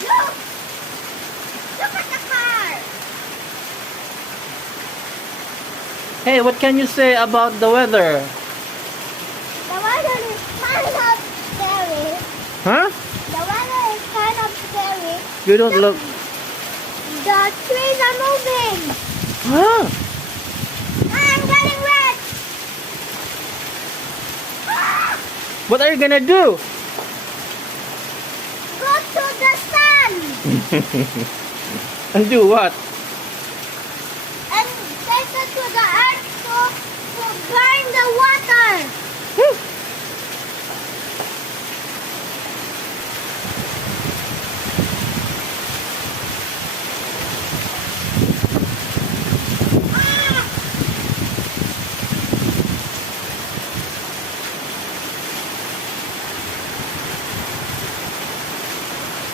Look! Look at the car! Hey, what can you say about the weather? The weather is kind of scary. Huh? The weather is kind of scary. You don't look... The trees are moving. Huh? I'm getting wet. What are you gonna do? Go to the sun And do what? and take it to the earth to burn the water.